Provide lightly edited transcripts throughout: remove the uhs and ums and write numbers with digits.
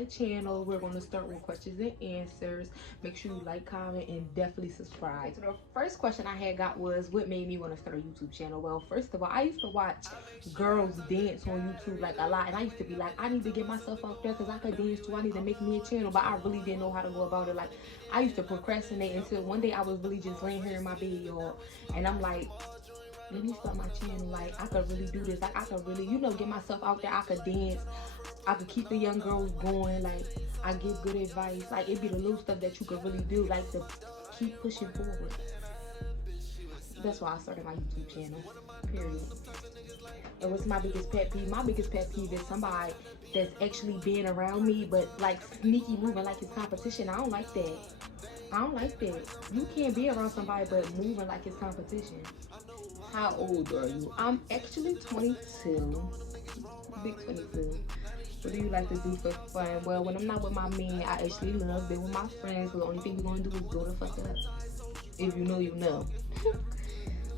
my channel. We're going to start with questions and answers. Make sure you like, comment, and definitely subscribe. So the first question I had got was, what made me want to start a YouTube channel? Well, first of all, I used to watch girls dance on YouTube like a lot, and I used to be like, I need to get myself out there because I could dance too. I need to make me a channel, but I really didn't know how to go about it. Like, I used to procrastinate until one day I was really just laying here in my bed, y'all, and I'm like, let me start my channel. Like, I could really do this. Like, I could really, get myself out there. I could dance. I could keep the young girls going. Like, I give good advice. Like, it'd be the little stuff that you could really do, like, to keep pushing forward. That's why I started my YouTube channel, period. And what's my biggest pet peeve? My biggest pet peeve is somebody that's actually being around me, but, like, sneaky moving like it's competition. I don't like that. I don't like that. You can't be around somebody but moving like it's competition. How old are you? I'm actually 22. Big 22. What do you like to do for fun? Well, when I'm not with my man, I actually love being with my friends. The only thing we're gonna do is go the fuck up. If you know, you know.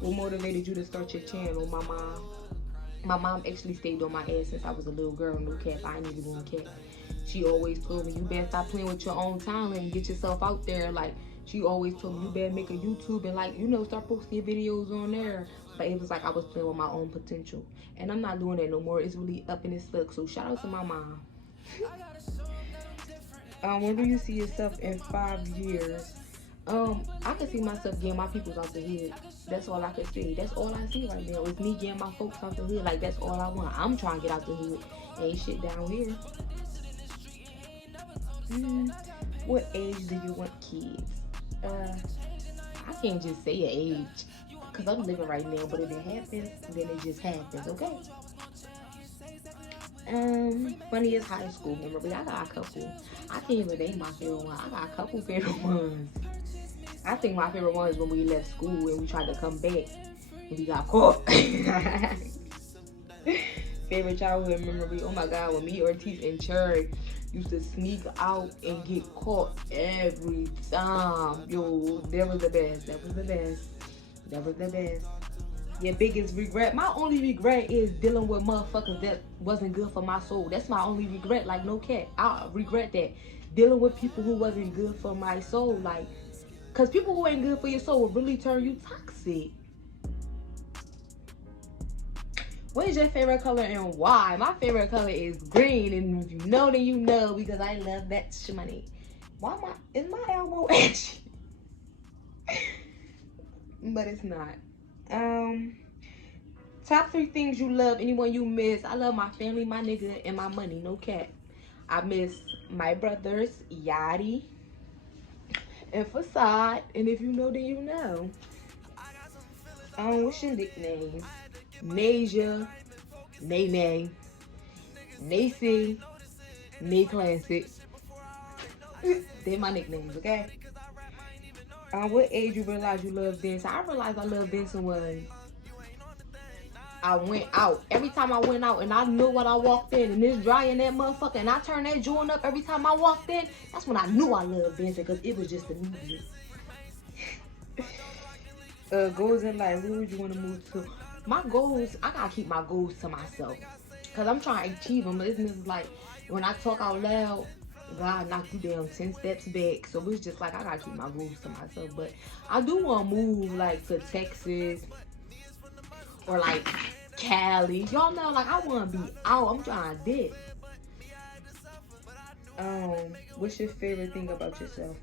What motivated you to start your channel? My mom. My mom actually stayed on my ass since I was a little girl. No cap. I ain't even gonna cap. She always told me, you better stop playing with your own talent and get yourself out there. Like, she always told me, you better make a YouTube and, like, start posting videos on there. But it was like I was playing with my own potential. And I'm not doing that no more. It's really up in its luck. So shout out to my mom. Where do you see yourself in 5 years? I can see myself getting my peoples out the hood. That's all I can see. That's all I see right now. It's me getting my folks out the hood. Like, that's all I want. I'm trying to get out the hood. Ain't shit down here. What age do you want kids? I can't just say an age. Because I'm living right now, but if it happens, then it just happens, okay? Funniest high school memory. I got a couple. I can't even name my favorite one. I got a couple favorite ones. I think my favorite one is when we left school and we tried to come back and we got caught. Favorite childhood memory. Oh my God, when me, Ortiz, and Cherry used to sneak out and get caught every time. Yo, that was the best. That was the best. That was the best. Your biggest regret? My only regret is dealing with motherfuckers that wasn't good for my soul. That's my only regret. Like, no cat. I regret that. Dealing with people who wasn't good for my soul. Like, because people who ain't good for your soul will really turn you toxic. What is your favorite color and why? My favorite color is green. And if you know, then you know, because I love that money. Why is my elbow itchy? But it's not. Top 3 things you love, anyone you miss. I love my family, my nigga, and my money. No cap. I miss my brothers, Yachty and Facade. And if you know, then you know. What's your nicknames? Nasia, Nay, Nacy, Nay Classic. They're my nicknames, okay? What age you realize you love dancing? I realized I love dancing when I went out. Every time I went out and I knew what I walked in and it's dry in that motherfucker and I turned that joint up every time I walked in, that's when I knew I loved dancing because it was just the music. Goals in life, where would you want to move to? My goals, I gotta keep my goals to myself because I'm trying to achieve them. It's like when I talk out loud, God knock you down 10 steps back. So it's just like I gotta keep my goals to myself. But I do want to move like to Texas or like Cali. Y'all know, like, I want to be out. I'm trying to dip. What's your favorite thing about yourself?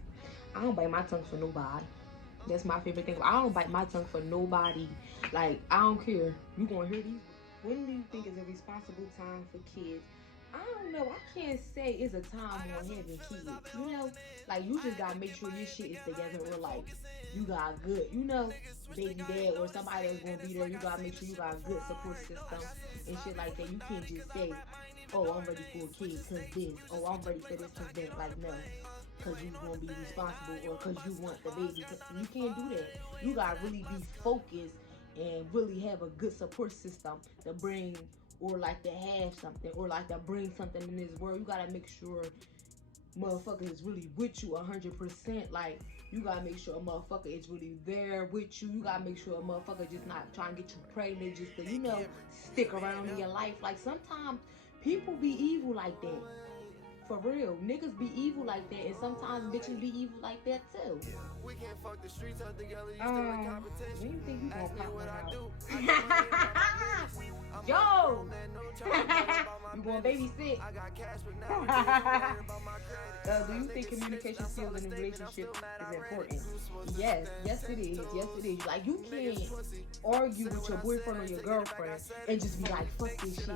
I don't bite my tongue for nobody. That's my favorite thing. I don't bite my tongue for nobody. Like, I don't care. You gonna hear these? When do you think is a responsible time for kids? I don't know. I can't say it's a time on having kids. Like, you just gotta make sure your shit is together, or like you got good, baby dad or somebody that's gonna be there. You gotta make sure you got a good support system and shit like that. You can't just say, oh, I'm ready for a kid cause this. Oh, I'm ready for this cause that. Like, no. Cause you gonna be responsible or cause you want the baby. You can't do that. You gotta really be focused and really have a good support system to bring, or like to have something, or like to bring something in this world. You gotta make sure motherfucker is really with you 100%. Like, you gotta make sure a motherfucker is really there with you. You gotta make sure a motherfucker just not trying to get you pregnant just to, stick around in your life. Like, sometimes people be evil like that. for real. Niggas be evil like that, and sometimes bitches be evil like that too. When you think you gonna pop one out? Yo! You gonna babysit? Do you think communication skills in a relationship is important? Yes, yes it is. Yes it is. Like, you can't argue with your boyfriend or your girlfriend and just be like, fuck this shit.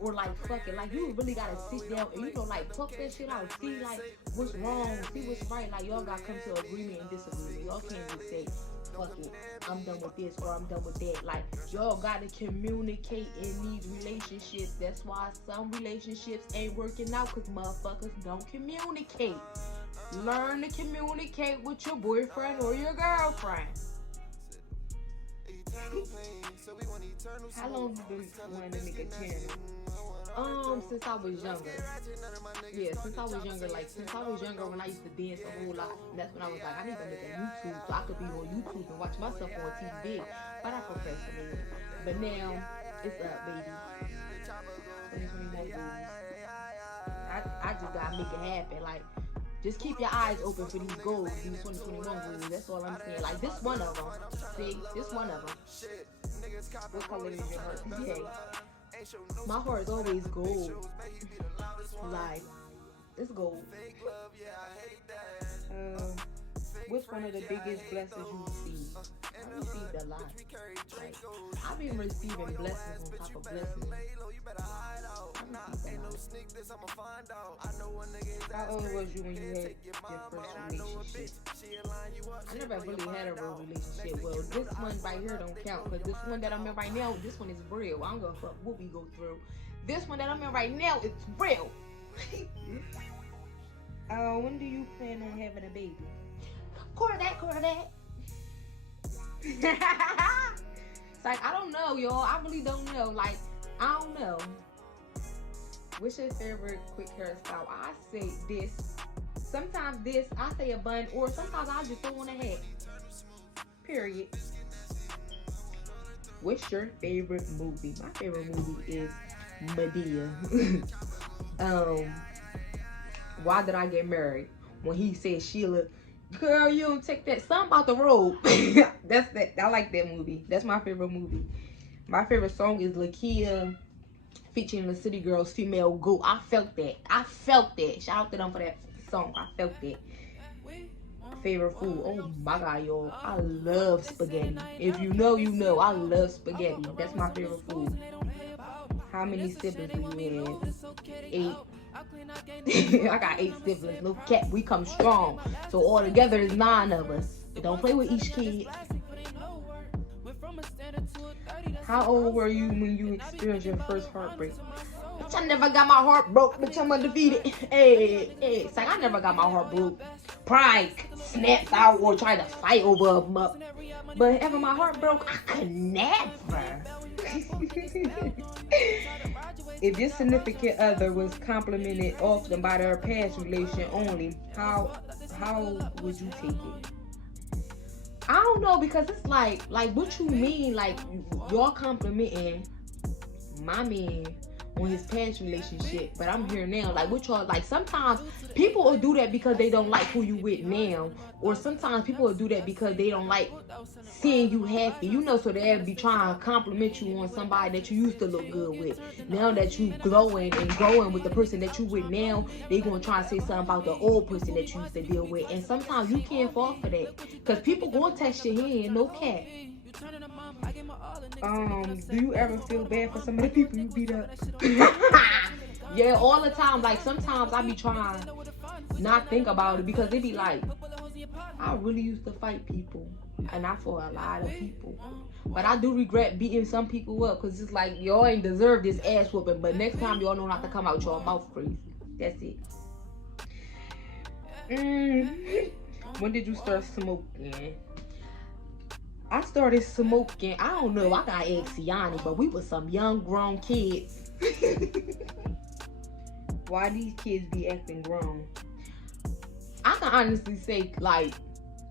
Or like, fuck it. Like, you really gotta sit down and, you know, like, talk that shit out. See, like, what's wrong. See what's right. Like, y'all gotta come to agreement and disagreement. Y'all can't just say, fuck it, I'm done with this or I'm done with that. Like, y'all gotta communicate in these relationships. That's why some relationships ain't working out, because motherfuckers don't communicate. Learn to communicate with your boyfriend or your girlfriend. How long have you been wanting to make a channel? Since I was younger. Yeah, since I was younger. Like, since I was younger, when I used to dance a whole lot, that's when I was like, I need to make a YouTube so I could be on YouTube and watch myself on TV. But I procrastinated. But now, it's up, baby. 2021 goals. I just gotta make it happen. Like, just keep your eyes open for these goals, these 2021 goals. That's all I'm saying. Like, this one of them. See, this one of them. What color is your heart today? My heart is always gold. Like, it's gold. What's one of the biggest blessings you received? I received a lot. Like, I've been receiving blessings on top of blessings. How old was you when you had your first relationship? I never really had a real relationship. Well, this one right here don't count, because this one that I'm in right now, this one is real. I don't give a fuck what we go through. This one that I'm in right now, it's real. When do you plan on having a baby? Quarter It's like, I don't know, y'all. I really don't know. Like, I don't know. What's your favorite quick hairstyle? I say this. Sometimes this, I say a bun, or sometimes I just throw on a hat. Period. What's your favorite movie? My favorite movie is Medea. Why Did I Get Married? When he said, Sheila, girl, you don't take that. Something about the road. That's that. I like that movie. That's my favorite movie. My favorite song is Lakia featuring the City Girls, Female Go. I felt that. Shout out to them for that song. I felt that. Favorite food? Oh my god, y'all. I love spaghetti. If you know, you know. I love spaghetti. That's my favorite food. How many siblings do you have? 8. I got 8 siblings. No cap. We come strong. So all together is 9 of us. Don't play with each kid. How old were you when you experienced your first heartbreak? Bitch, I never got my heart broke. Bitch, I'm undefeated. Hey, it's like I never got my heart broke. Pride snaps out or try to fight over a muck. But ever my heart broke, I could never. If your significant other was complimented often by their past relation only, how would you take it? I don't know, because it's like what you mean? Like, y'all complimenting my man on his past relationship, but I'm here now. Like, what y'all, like, sometimes people will do that because they don't like who you with now, or sometimes people will do that because they don't like seeing you happy, you know, so they'll be trying to compliment you on somebody that you used to look good with. Now that you glowing and growing with the person that you with now, they gonna try to say something about the old person that you used to deal with, and sometimes you can't fall for that, because people gonna test your hand, no cap. Do you ever feel bad for some of the people you beat up? Yeah, all the time. Like, sometimes I be trying not think about it, because they be like, I really used to fight people, and I fought a lot of people, but I do regret beating some people up, because it's like, y'all ain't deserve this ass whooping, but next time y'all know not to come out your mouth crazy. That's it. When did you start smoking? I started smoking, I don't know, I got Yanni, but we was some young grown kids. Why these kids be acting grown? I can honestly say, like,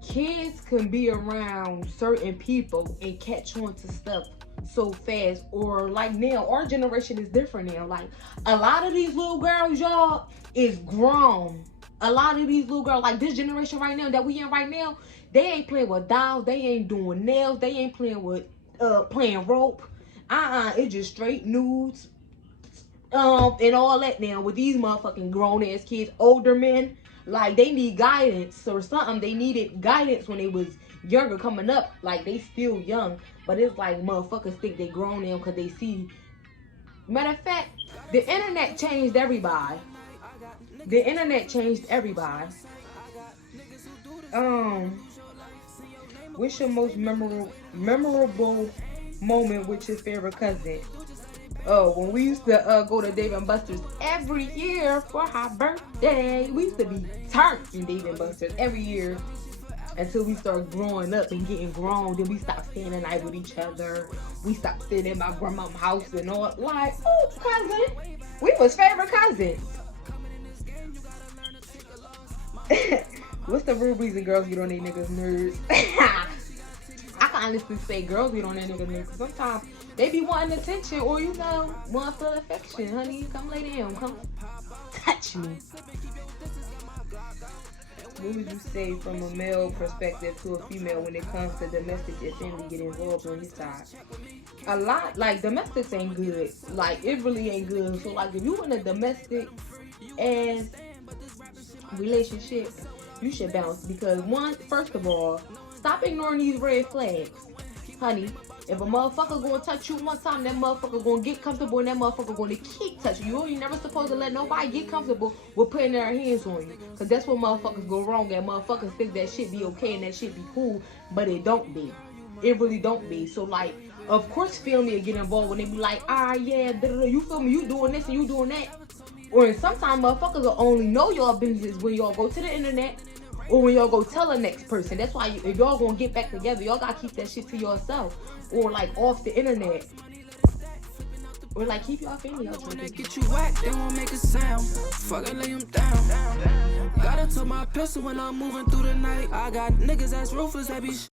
kids can be around certain people and catch on to stuff so fast. Or like now, our generation is different now. Like a lot of these little girls, y'all, is grown. A lot of these little girls, like this generation right now that we in right now, they ain't playing with dolls, they ain't doing nails, they ain't playing with playing rope. It's just straight nudes. And all that now with these motherfucking grown ass kids, older men, like they need guidance or something. They needed guidance when they was younger coming up. Like they still young, but it's like motherfuckers think they grown now because they see. Matter of fact, the internet changed everybody. The internet changed everybody. What's your most memorable moment with your favorite cousin? Oh, when we used to go to Dave and Buster's every year for her birthday. We used to be turned in Dave and Buster's every year until we started growing up and getting grown. Then we stopped staying the night with each other. We stopped staying at my grandma's house and all. Like, oh, cousin. We was favorite cousins. What's the real reason girls get on their niggas' nerves? I can honestly say girls get on their niggas' nerves. Sometimes they be wanting attention or, you know, want for affection. Honey, come lay down. Come touch me. What would you say from a male perspective to a female when it comes to domestic and family get involved on his side? A lot. Like, domestics ain't good. Like, it really ain't good. So, like, if you in a domestic and relationship, you should bounce. Because, first of all, stop ignoring these red flags. Honey, if a motherfucker gonna touch you one time, that motherfucker gonna get comfortable and that motherfucker gonna keep touching you. You ain't never supposed to let nobody get comfortable with putting their hands on you. Cause that's where motherfuckers go wrong. And motherfuckers think that shit be okay and that shit be cool, but it don't be. It really don't be. So like, of course family will get involved when they be like, yeah, you feel me, you doing this and you doing that. Or sometimes motherfuckers will only know your business when y'all go to the internet or when y'all go tell the next person. That's why if y'all gonna get back together, y'all gotta keep that shit to yourself. Or like off the internet. Or like keep y'all family out. When they get you whacked, they won't make a sound. Fuck it, lay them down. Gotta took my pistol when I'm moving through the night. I got niggas that's ruthless, that be